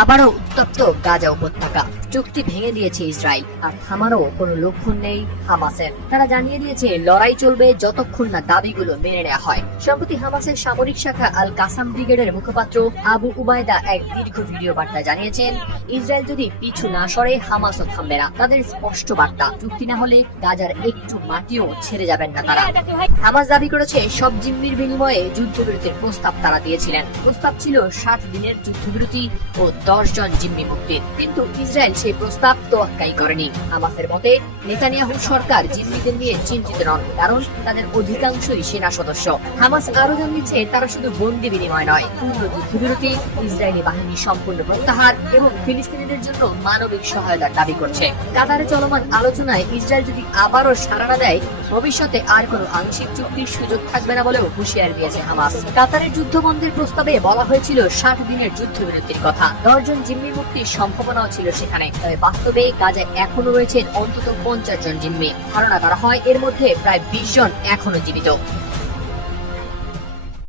আবারও উত্তপ্ত গাজা উপত্যকা। চুক্তি ভেঙে দিয়েছে ইসরায়েল, আর থামারও কোনো লক্ষণ নেই হামাসের। তারা জানিয়ে দিয়েছে লড়াই চলবে যতক্ষণ না দাবিগুলো মেনে নেওয়া হয়। সম্প্রতি হামাসের সামরিক শাখা আল কাসাম ব্রিগেডের মুখপাত্র আবু উবায়দা এক দীর্ঘ ভিডিও বার্তা জানিয়েছেন, ইসরায়েল যদি পিছু না সরে হামাসও থামবে না। তাদের স্পষ্ট বার্তা, চুক্তি না হলে গাজার একটু মাটিও ছেড়ে যাবেন না তারা। হামাস দাবি করেছে সব জিম্মির বিনিময়ে যুদ্ধবিরতির প্রস্তাব তারা দিয়েছিলেন। প্রস্তাব ছিল 60 দিনের যুদ্ধবিরতি ও 10 জন জিম্মি মুক্তির, কিন্তু ইসরায়েল সেই প্রস্তাব তোয়াক্কাই করেনি। হামাসের মতে নেতানিয়াহুর সরকার জিম্মিদের নিয়ে চিন্তিত নন, কারণ তাদের অধিকাংশই সেনা সদস্য। হামাস আরো জানিয়েছে তারা শুধু বন্দি বিনিময় নয়, পূর্ণ যুদ্ধবিরতি, ইসরায়েলি বাহিনী সম্পূর্ণ প্রত্যাহার এবং ফিলিস্তিনিদের জন্য মানবিক সহায়তার দাবি করছে। কাতারে চলমান আলোচনায় ইসরায়েল যদি আবারও সাড়া না দেয়, ভবিষ্যতে আর কোনো আংশিক চুক্তির সুযোগ থাকবে না বলেও হুঁশিয়ার দিয়েছে হামাস। কাতারের যুদ্ধবন্ধের প্রস্তাবে বলা হয়েছিল 60 দিনের যুদ্ধবিরতির কথা, 10 জন জিম্মি মুক্তির সম্ভাবনাও ছিল সেখানে। তবে বাস্তবে গাজায় এখনো রয়েছেন অন্তত 50 জন জিম্মি। ধারণা করা হয় এর মধ্যে প্রায় 20 জন এখনো জীবিত।